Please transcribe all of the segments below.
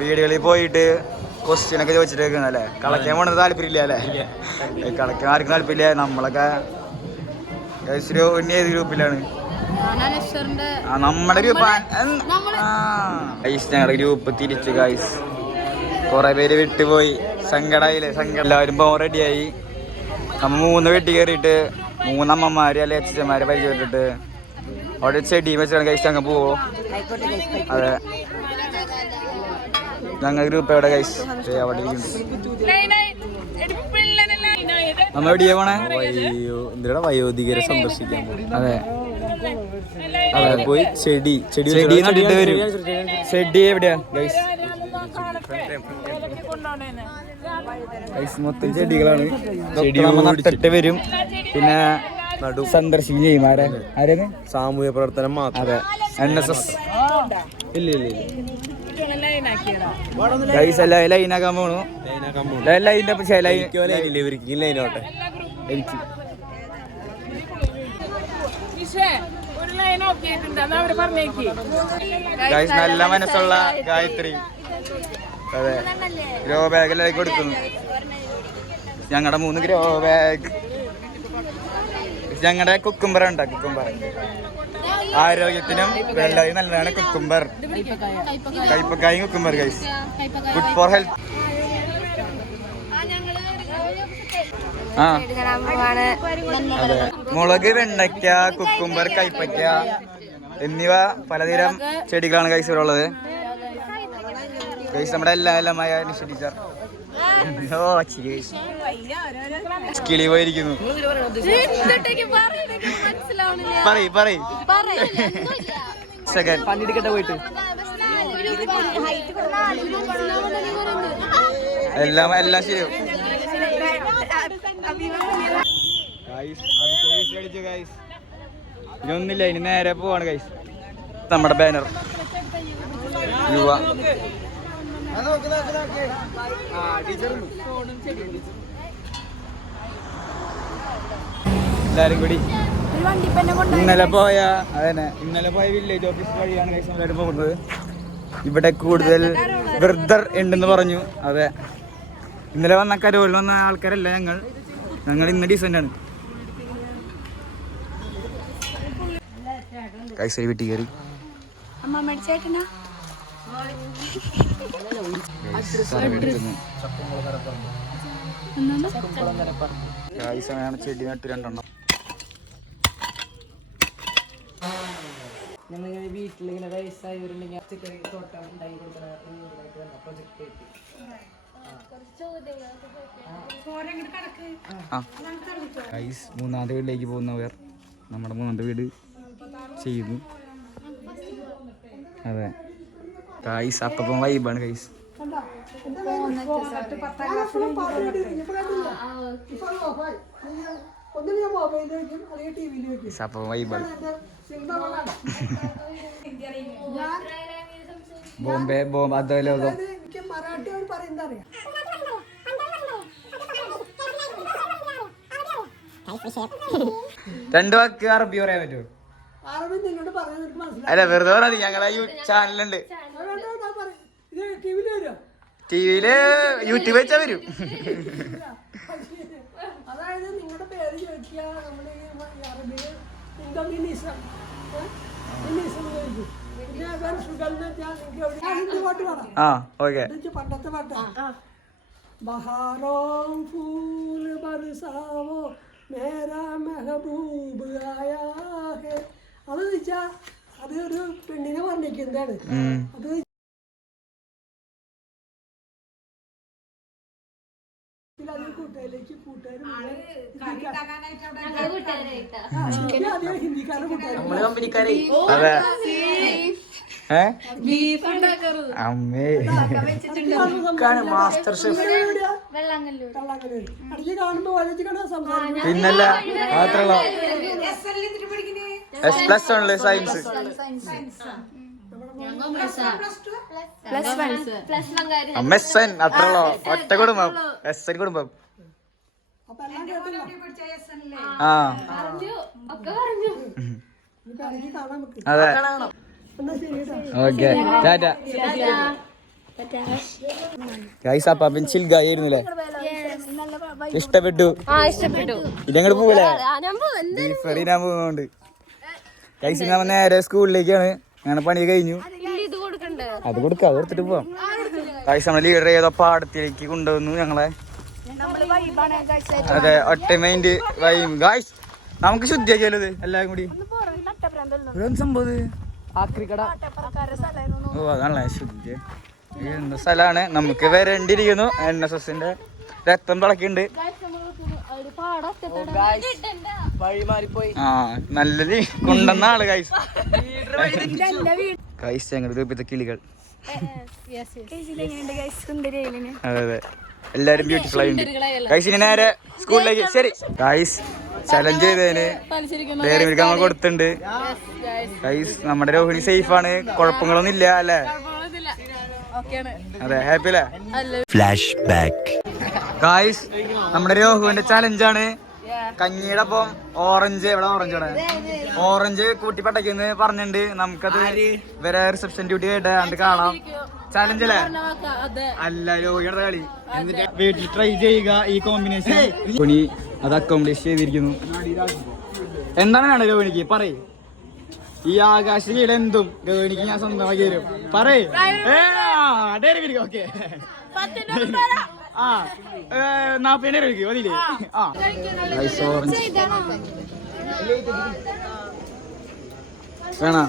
വീടുകളിൽ പോയിട്ട് ക്വസ്റ്റ്യൻ ഒക്കെ ചോദിച്ചിട്ട് വെക്കുന്നല്ലേ. കളയ്ക്കാൻ പോണത് താല്പര്യമില്ല അല്ലേ? കളയ്ക്കാൻ ആർക്കും താല്പര്യമില്ല. നമ്മളൊക്കെ ഏത് ഗ്രൂപ്പിലാണ്? നമ്മുടെ ഗ്രൂപ്പ്. ഞങ്ങളുടെ ഗ്രൂപ്പ് തിരിച്ചു ഗൈസ്. കുറെ പേര് വിട്ടുപോയി, സങ്കടായില്ലേ? എല്ലാവരും പോകാൻ റെഡിയായി. നമ്മ 3 വീട്ടിൽ കയറിയിട്ട് 3 അമ്മമാര് അല്ലെ അച്ഛന്മാരെ പരിചയപ്പെട്ടിട്ട് അവിടെ ചെടി വെച്ചാണ് കഴിച്ച് അങ്ങ് പോവോ. അതെ, ഞങ്ങൾ ഗ്രൂപ്പ് എവിടെ കഴിച്ച് അവിടെ നമ്മ എവിടെയാ പോണേ? വയോധികരെ സന്ദർശിക്കാൻ. അതെ, പോയി ചെടി നട്ടിട്ട് വരും. ചെടി എവിടെയാ ഗൈസ്? മൊത്തം ചെടികളാണ്. ചെടി നട്ടിട്ട് വരും. പിന്നെ സന്ദർശിക്കും ചെയ്യും. ആരാണ്? സാമൂഹ്യ പ്രവർത്തനം മാത്രം. അതെ, NSS. ഇല്ല ഗൈസ് എല്ലാം ലൈനാക്കാൻ പോണു. ലൈനിന്റെ ലൈനോട്ടെ. എനിക്ക് ഗൈസ് നല്ല മനസ്സുള്ള ഗായത്രി. അതെ, ഗ്രോ ബാഗിലേക്ക് കൊടുക്കുന്നു. ഞങ്ങളുടെ 3 ഗ്രോ ബാഗ്. ഞങ്ങളുടെ കുക്കുംബർ ഉണ്ട്. കുക്കുംബർ ആരോഗ്യത്തിനും വെള്ളവും നല്ലതാണ്. കുക്കുംബർ, കൈപ്പക്കായും cucumber guys, good for health. ആ അതെ, മുളക്, വെണ്ടയ്ക്ക, കുക്കുംബർ, കൈപ്പയ്ക്ക എന്നിവ പലതരം ചെടികളാണ് ഗൈസ് ഇവിടെ ഉള്ളത്. ഗൈസ് നമ്മുടെ എല്ലാമായ നിഷ ടീച്ചർ കിളി പോയിരിക്കുന്നു. പണിയെടുക്കട്ടെ പോയിട്ട്. എല്ലാം ശരിയാവും. ഇതൊന്നില്ല, ഇനി നേരെ പോവാണ് ഗൈസ്. നമ്മുടെ ബാനർ യുവ എല്ലാരും കൂടി ഇന്നലെ പോയ വില്ലേജ് ഓഫീസ് വഴിയാണ് ഗൈസ് എല്ലാവരും പോകുന്നത്. ഇവിടെ കൂടുതൽ വൃദ്ധർ ഉണ്ടെന്ന് പറഞ്ഞു. അതെ, ഇന്നലെ വന്ന കരോലിൽ വന്ന ആൾക്കാരല്ല ഞങ്ങൾ ഇന്ന് ഡീസൻ്റ് ആണ് ഗൈസ്. വീട്ടിൽ കയറി ചെടി നട്ട് 2 എണ്ണം. ഞങ്ങളിങ്ങനെ വീട്ടിലിങ്ങനെ വയസ്സായവരുണ്ടെങ്കിൽ പച്ചക്കറി തോട്ടം ഉണ്ടായി കൊടുക്കുന്ന പ്രൊജക്റ്റ് ഗൈസ്. 3ാമത്തെ വീട്ടിലേക്ക് പോകുന്നവർ നമ്മുടെ 3ാമത്തെ വീട് ചെയ്യുന്നു. അതെ ഗൈസ്, അപ്പം വൈബാണ് ഗൈസ്. അപ്പം വൈബാണ്. ബോംബെ അതേ ലോകം. രണ്ട് വാക്ക് അറബി പറയാൻ പറ്റുമോ? അല്ല, വെറുതെ പറയാ. ഞങ്ങളെ ചാനലുണ്ട്. ടിവിയില് യൂട്യൂബ് വെച്ചാ വരും. അതായത് നിങ്ങളുടെ പേര് ചോദിക്കുക, നമ്മുടെ പണ്ടത്തെ പാട്ടാ. ബഹാറോ ഫൂൽ ബർസാവോ മേരാ മെഹബൂബ് ആയാ ഹേ. അത് വെച്ചാ അത് ഒരു പെണ്ണിനെ വർണ്ണിക്കുന്നതാണ്. അത് കൂട്ടുകാരിലേക്ക് കൂട്ടുകാരും ഹിന്ദിക്കാരുടെ അമ്മേ മാസ്റ്റർ ഷെഫ് പിന്നല്ല മാത്രല്ല S+1 സയൻസ് മെസ്സൻ അത്രയുള്ളോ ഒറ്റ കുടുംബം SN കുടുംബം ആ അതെ ഓക്കെ ടാറ്റ ഗൈസ് അപ്പാപ്പൻ ചിൽഗായിരുന്നില്ലേ? ഇഷ്ടപ്പെട്ടു. ഇതങ്ങോട്ട് പോവല്ലേ? ബീഫ് കറി ഞാൻ പോകുന്നുണ്ട്. ഗൈസ് നമ്മൾ നേരെ സ്കൂളിലേക്കാണ്. അങ്ങനെ പണി കഴിഞ്ഞു. അത് കൊടുക്കാം, അത് കൊടുത്തിട്ട് പോവാം. ഗൈസ് നമ്മളെ ലീഡർ ഏതോ പാടത്തിലേക്ക് കൊണ്ടുവന്നു ഞങ്ങളെ. അതെ, ഒറ്റ മൈൻഡ് വൈബ്. ഗൈസ് നമുക്ക് ശുദ്ധിയാക്കിയാലോ ഇത് എല്ലാരും കൂടി? സംഭവം ഓ അതാണല്ലേ ശുദ്ധി എന്ന സ്ഥലമാണ്. നമുക്ക് വരേണ്ടിയിരിക്കുന്നു. NSSന്റെ രക്തം തിളക്കുന്നുണ്ട്. ആ നല്ലത് കൊണ്ടുവന്ന ആള് ഗൈസ്. ഗൈസ് ഞങ്ങളുടെ രൂപത്തെ കിളികൾ. അതെ അതെ, എല്ലാരും ബ്യൂട്ടിഫുൾ ആയിട്ടുണ്ട്. ഗൈസിന് നേരെ സ്കൂളിലേക്ക്. ശരി ഗൈസ്, ചലഞ്ച് ചെയ്തതിന് ഡയറി മിൽക്ക് നമ്മൾ കൊടുത്തിട്ടുണ്ട്. ഗൈസ് നമ്മുടെ രോഹിണി സേഫ് ആണ്, കുഴപ്പങ്ങളൊന്നും ഇല്ല അല്ലേ? അതെ, ഹാപ്പി അല്ലേ? Flash back. ഗൈസ് നമ്മുടെ രോഹുവിന്റെ ചലഞ്ചാണ്. കഞ്ഞിയുടെ ഒപ്പം ഓറഞ്ച്, എവിടെ ഓറഞ്ച് കൂട്ടി പട്ടയ്ക്കെന്ന് പറഞ്ഞിട്ടുണ്ട്. നമുക്കത് വരെ റിസപ്ഷൻ ഡ്യൂട്ടി ആയിട്ട് കാണാം. ചലഞ്ച് അല്ലേ? അല്ല, രോഹിയുടെ കളി. എന്നിട്ട് വീട്ടിൽ ട്രൈ ചെയ്യുക ഈ കോമ്പിനേഷൻ. രോഹിണി അത് അക്കോംപ്ലിഷ് ചെയ്തിരിക്കുന്നു. എന്താണ് വേണം രോഹിണിക്ക്? പറയ്. ഈ ആകാശ കീഴ എന്തും രോഹിണിക്ക് ഞാൻ സ്വന്തമാക്കി തരും. പറയ്. ഓക്കെ, 40 രൂപയ്ക്ക് മതിയില്ലേ? വേണോ?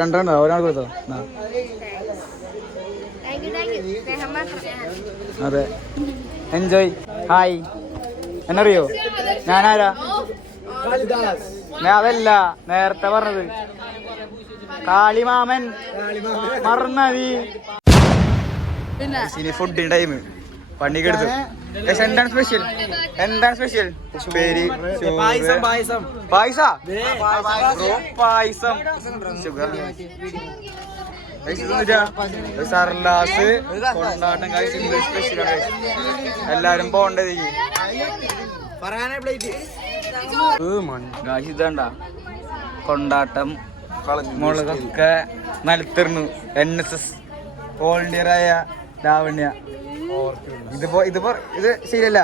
രണ്ടെണ്ണോ? ഒരാൾ കൊടുത്തോ? അതെ, എൻജോയ്. ഹായ്, എന്നറിയോ ഞാനാരാ? അതല്ല നേരത്തെ പറഞ്ഞത്, കാളിമാമൻ. മറന്നതി. ഇനി ഫുഡിന്റെ ടൈം പണിക്കെടുത്തു. എന്താണ് സ്പെഷ്യൽ? എന്താണ് സ്പെഷ്യൽ? പേര് പായസം. ഷുഗർ സർലാസ് കൊണ്ടാട്ടം. സ്പെഷ്യലാണ്. എല്ലാരും പോണ്ടത്. ഇതണ്ട കൊണ്ടാട്ടം മുളകൊക്കെ നിലത്തിരുന്നു. NSS വോളണ്ടിയറായ ലാവണ്യ. ഇത് ശരിയല്ല.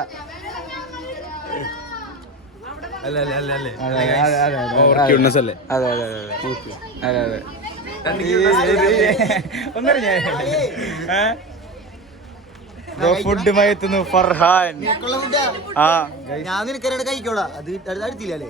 ഒന്നറിഞ്ഞ ഫുഡ് മയത്തുന്നു ഫർഹാൻ. ഞാൻ നിനക്ക് കഴിക്കോടാ. അത് അടുത്തില്ലേ?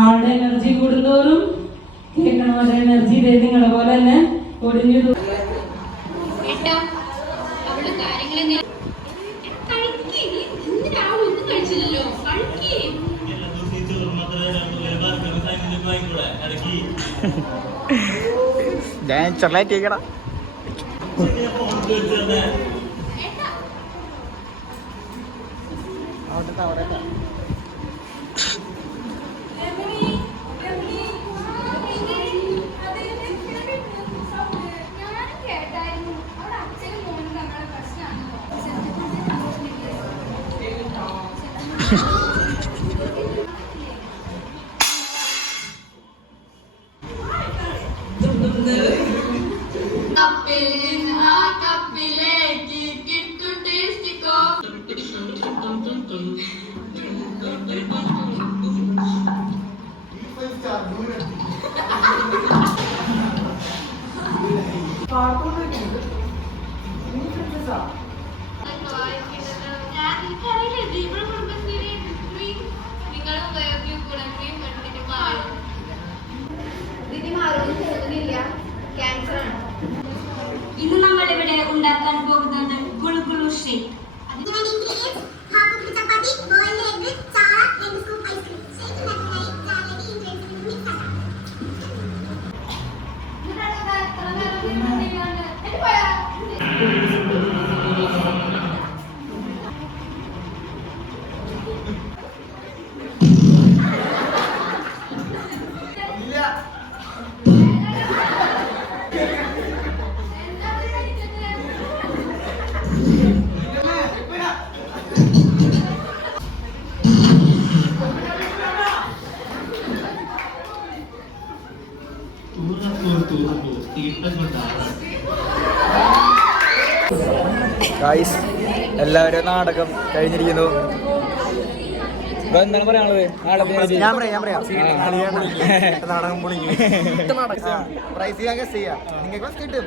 ആളുടെ എനർജി കൂടുന്തോറും കേൾക്കണവരുടെ എനർജി നിങ്ങളെ പോലെ തന്നെ ഒടിഞ്ഞു. ഞാൻ ചെറുതായിട്ട് കേൾക്കണം. ഇന്ന് നമ്മൾ ഇവിടെ ഉണ്ടാക്കാൻ പോകുന്നത് ഗുളുഗുളു ഷേക്ക്. ഗൈസ് എല്ലാവരും നാടകം കഴിഞ്ഞിരിക്കുന്നു. എന്താണ് പറയാനുള്ളത്? ഞാൻ പറയാം നാടകം പൊളിക്കും. പ്രൈസ് നിങ്ങൾക്ക് കിട്ടും.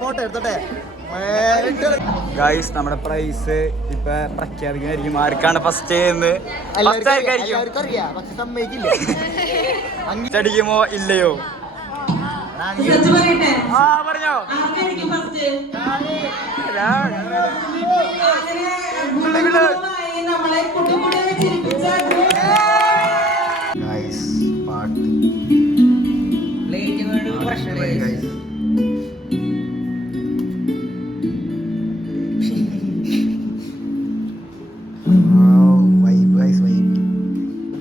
ഫോട്ടോ എടുത്തോട്ടെ. ഗൈസ് നമ്മുടെ പ്രൈസ് ഇപ്പൊ പ്രഖ്യാപിക്കുന്നതായിരിക്കും. ആർക്കാണ് ഫസ്റ്റ് ചെയ്യുന്നത്? എല്ലാവർക്കും അറിയാം, പക്ഷെ സമ്മതിക്കില്ല. അടിക്കുമോ ഇല്ലയോ? റിസർച്ച് പറയട്ടെ. ആ പറഞ്ഞോ. ആർക്കായിരിക്കും ഫസ്റ്റ്? നമ്മളെ കുട്ടിക്കുട്ടിയെ ചിരിപ്പിച്ച ഗൈസ് പാട്ട്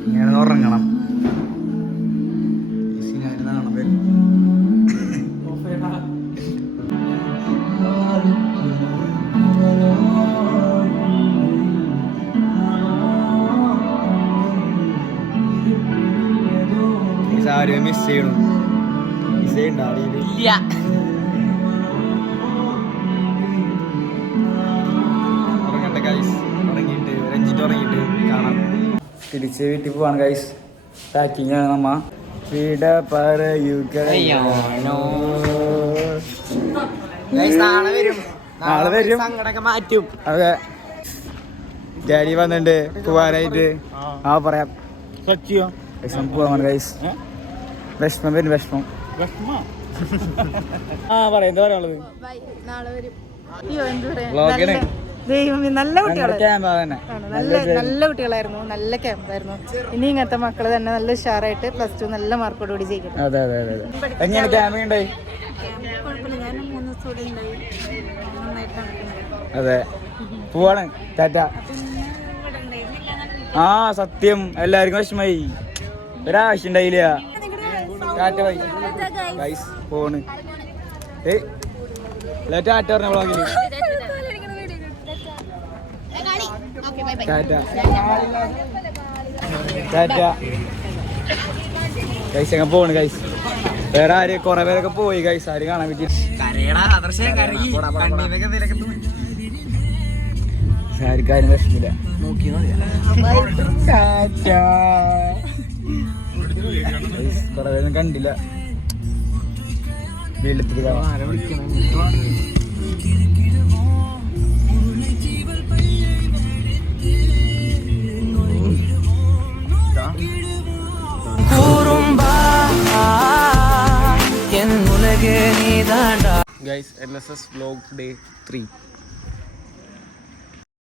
ഇങ്ങനെ ഉറങ്ങണം. ആരും മിസ് ചെയ്യണം. മിസ് ചെയ്യണ്ട ഇല്ല. ഉറങ്ങട്ടെ ഗൈസ്. ഉറങ്ങിയിട്ട് കാണാം. തിരിച്ച് വീട്ടിൽ പോവാണ് ഗൈസ്. പാക്കിങ് ആണ് നമ്മ. വിട പറയുകയാണോ? നാളെ വരും. മാറ്റും. അതെ ഡാഡി വന്നിട്ടുണ്ട് പോവാനായിട്ട്. ആ പറയാം. പോവാണ് ഗൈസ്. വിഷമം വരും. വിഷമം ആ പറയാം. എന്താ പറയാനുള്ളത്? നാളെ വരും. അയ്യോ എന്ത് പറയാ, വ്ളോഗിന് ദൈവമേ നല്ല കുട്ടികളായിരുന്നു. തന്നെ നല്ല കുട്ടികളായിരുന്നു, നല്ല ക്യാമ്പായിരുന്നു. ഇനി ഇങ്ങനത്തെ മക്കള് തന്നെ നല്ല ഉഷാറായിട്ട് +2 നല്ല മാർക്കോടുകൂടി ജയിക്കട്ടെ. അതെ അതെ അതെ. എങ്ങനെയാണ് ക്യാമ്പ് ഉണ്ടായി? കുഴപ്പമില്ല, ഞാൻ 3 ദിവസം കൂടെ ഉണ്ടായി. നന്നായിട്ട് നടക്കുന്നു. അതെ പോവാണ്. ടാറ്റ. ആ സത്യം എല്ലാവർക്കും വിഷമായി. ഒരാവശ്യം ഉണ്ടായില്ല. Tata bye guys. പോണ്. ഏയ് ടാറ്റ പറഞ്ഞ വ്ളോഗില്. ടാറ്റ ടാറ്റ ഗൈസ്. അങ്ങ് പോണ് ഗൈസ്. വേറെ ആര് കുറെ പേരൊക്കെ പോയി ഗൈസ്. ആരും കാണാൻ പറ്റി. ആർക്കാരും വിഷമില്ല. കുറെ പേരൊന്നും കണ്ടില്ല. വീട്ടിൽ guys, NSS vlog day 3.